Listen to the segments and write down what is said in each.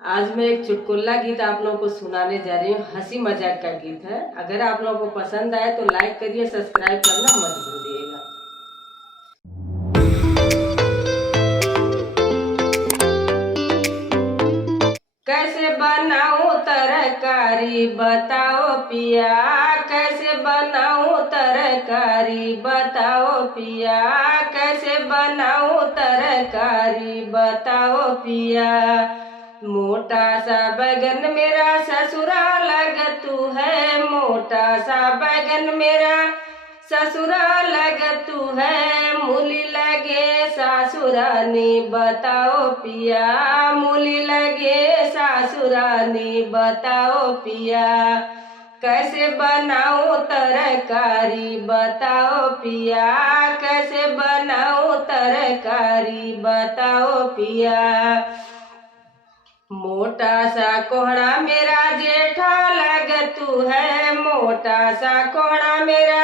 आज मैं एक चुटकुला गीत आप लोगों को सुनाने जा रही हूँ। हंसी मजाक का गीत है। अगर आप लोगों को पसंद आए तो लाइक करिए, सब्सक्राइब करना मत भूलिएगा। कैसे बनाऊं तरकारी बताओ पिया, कैसे बनाऊं तरकारी बताओ पिया, कैसे बनाऊं तरकारी बताओ पिया। मोटा सा बैगन मेरा ससुराल लगतू है, मोटा सा बैगन मेरा ससुराल लगतू है। मूली लगे सासुरानी बताओ पिया, मूली लगे सासुरानी बताओ पिया। कैसे बनाऊं तरकारी बताओ पिया, कैसे बनाऊं तरकारी बताओ पिया। मोटा सा कोहड़ा मेरा जेठा लगतू है, मोटा सा कोहड़ा मेरा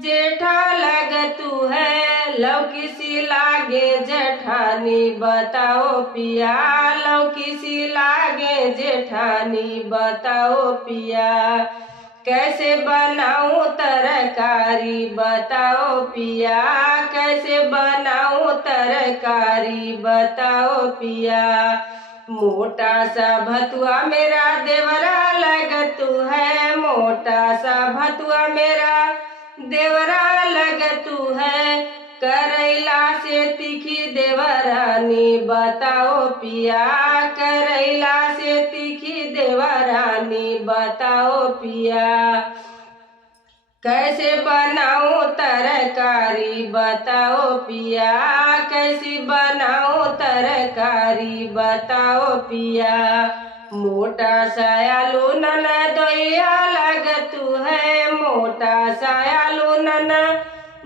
जेठा लगतू है। लौकी सी लागे जेठानी बताओ पिया, लौकी सी लागे जेठानी बताओ पिया। कैसे बनाऊं तरकारी बताओ पिया, कैसे बनाऊं तरकारी बताओ पिया। मोटा सा भतुआ मेरा देवरा लगतू है, मोटा सा भतुआ मेरा देवरा लगतू है। करैला से तीखी देवरानी बताओ पिया, करैला से तीखी देवरानी बताओ पिया। कैसे बनाऊं तरकारी बताओ पिया, कैसी बनाऊं तरकारी बताओ पिया। मोटा सा आलू नना दोइया लगतू है, मोटा सा आलू नना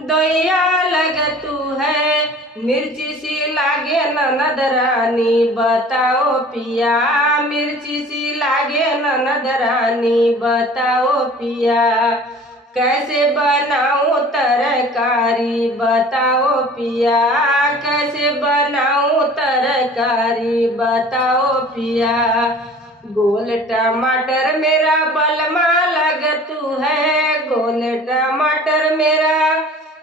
दोइया लगतू है। मिर्ची सी लागे ननद रानी बताओ पिया, मिर्ची सी लागे ननद रानी बताओ पिया। कैसे बनाऊं तरकारी बताओ पिया, कैसे बनाऊं तरकारी बताओ पिया। गोल टमाटर मेरा बलमा लगतू है, गोल टमाटर मेरा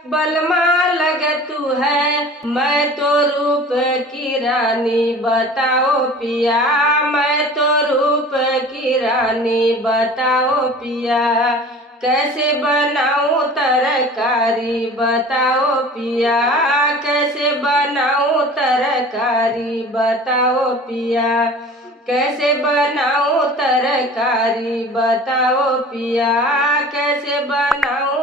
बलमा लगतू है। मैं तो रूप की रानी बताओ पिया, मैं तो रूप की रानी बताओ पिया। कैसे बनाऊं तरकारी बताओ पिया, कैसे बनाऊं तरकारी बताओ पिया। कैसे बनाऊं तरकारी बताओ पिया, कैसे बनाऊं